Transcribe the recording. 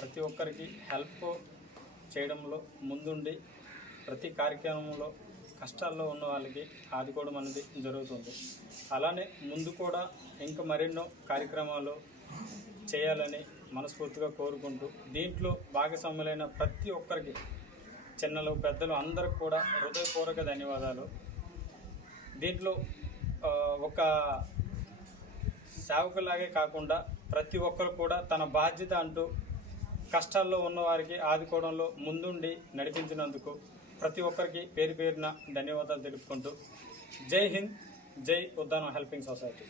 ప్రతి ఒక్కరికి హెల్ప్ చేయడంలో ముందుండి ప్రతి కార్యక్రమంలో కష్టాల్లో ఉన్న వాళ్ళకి ఆదుకోవడం అనేది జరుగుతుంది. అలానే ముందు కూడా ఇంకా మరెన్నో కార్యక్రమాలు చేయాలని మనస్ఫూర్తిగా కోరుకుంటూ దీంట్లో భాగస్వాములైన ప్రతి ఒక్కరికి చిన్నలు పెద్దలు అందరికి కూడా హృదయపూర్వక ధన్యవాదాలు. దీంట్లో ఒక సేవకులాగే కాకుండా ప్రతి ఒక్కరు కూడా తన బాధ్యత అంటూ కష్టాల్లో ఉన్నవారికి ఆదుకోవడంలో ముందుండి నడిపించినందుకు ప్రతి ఒక్కరికి పేరు పేరున ధన్యవాదాలు తెలుపుకుంటూ. జై హింద్ జై ఉద్దానం హెల్పింగ్ సొసైటీ.